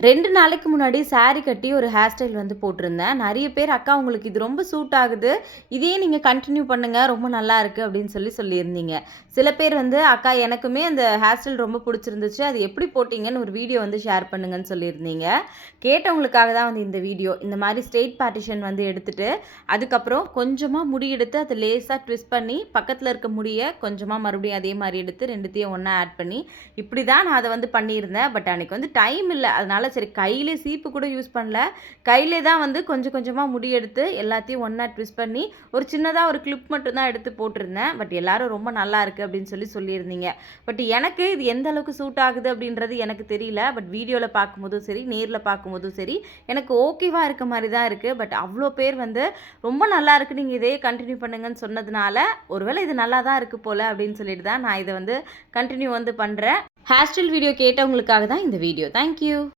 2 நாளைக்கு முன்னாடி சாரி கட்டி ஒரு ஹேர் ஸ்டைல் வந்து போட்டிருந்தேன். நெறைய பேர் "அக்கா உங்களுக்கு இது ரொம்ப சூட் ஆகுது. இதையே நீங்க கன்டின்யூ பண்ணுங்க. ரொம்ப நல்லா இருக்கு" அப்படின்னு சொல்லியிருந்தீங்க. சில பேர் வந்து "அக்கா எனக்குமே அந்த ஹேர் ஸ்டைல் ரொம்ப புடிச்சிருந்துச்சு. அது எப்படி போட்டீங்கன்னு ஒரு வீடியோ வந்து ஷேர் பண்ணுங்கன்னு" சொல்லியிருந்தீங்க. கேட்டவங்களுக்காக தான் வந்து இந்த வீடியோ. இந்த மாரி ஸ்ட்ரெயிட் பார்ட்டிஷன் வந்து எடுத்துட்டு, அதுக்கப்புறம் கொஞ்சமா முடி எடுத்து அத லேசா ட்விஸ்ட் பண்ணி, பக்கத்துல இருக்க முடிய கொஞ்சமா மறுபடியும் அதே மாரி எடுத்து 2த்தையும் ஒண்ணா ஆட் பண்ணி, இப்படி தான் நான் அத வந்து பண்ணியிருந்தேன். பட் அன்னைக்கு வந்து டைம் இல்ல. அதனால சரி கையிலே சீப்பு கூட யூஸ் பண்ணல. கையிலே தான் வந்து கொஞ்சம் கொஞ்சமா முடி எடுத்து எல்லாத்தையும் ஒண்ணா ட்விஸ்ட் பண்ணி, ஒரு சின்னதா ஒரு கிளிப் மட்டும் தான் எடுத்து போட்டிருந்தேன். பட் எல்லாரும் ரொம்ப நல்லா இருக்கு அப்படின்னு சொல்லியிருந்தீங்க. பட் எனக்கு இது எந்த அளவுக்கு சூட் ஆகுது அப்படின்றது எனக்கு தெரியல. பட் வீடியோல பார்க்கும்போதும் சரி, நேர்ல பார்க்கும்போதும் சரி, எனக்கு ஓகேவா இருக்க மாரி தான் இருக்கு. பட் அவ்ளோ பேர் வந்து ரொம்ப நல்லா இருக்கு. நீங்க இதையே கன்டின்யூ பண்ணுங்கன்னு சொன்னதுனால, ஒருவேளை இது நல்லா தான் இருக்கு போல அப்படின்னு சொல்லிட்டு தான் நான் இத வந்து கன்டின்யூ வந்து பண்றேன். ஹேர் ஸ்டைல் வீடியோ கேட்டவங்களுக்காக தான் இந்த வீடியோ. Thank you.